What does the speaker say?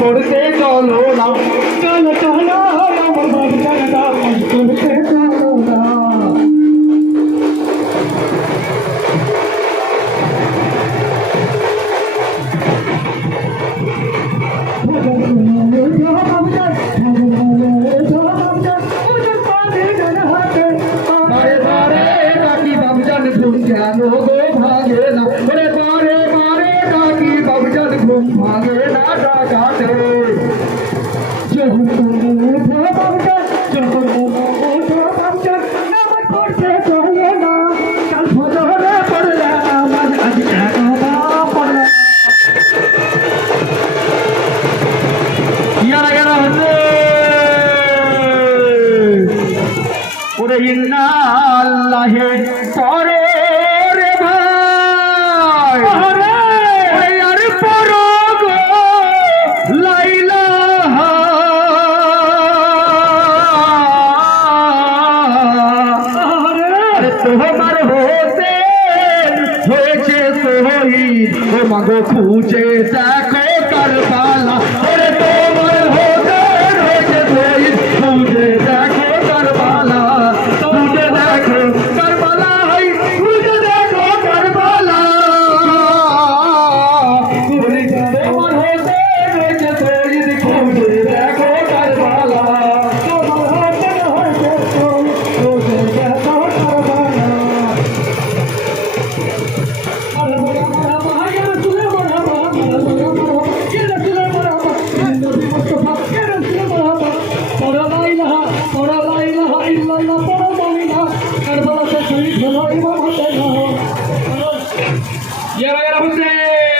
পড়তে চলো না চলো চলো আমার বাবুটার নামাজ পড়তে চলো না ভাগে না বারে বারে ডাকি বাবুজান ঘুম ভাগে না ডাকাতে যখন বাবুজান যখন বাবুজান নামাজ পড়তে চলে না কাল ফজরে পড়লে নামাজ আজ কেন না পড়লে ইয়ারা ইয়ারা হচ্ছে ওরে ইন্না আল্লাহে পরে তোমার হতে হয়েছে শহীদ ও মাগো খুঁজে দেখো কারবালা ওরে তোমার হতে হয়েছে শহীদ খুঁজে দেখো কারবালা খুঁজে দেখো কারবালা খুঁজে দেখো কারবালা তোমার হতে হয়েছে শহীদ খুঁজে দেখো কারবালা তোমার হতে হয়েছে শহীদ খুঁজে দেখো Ya,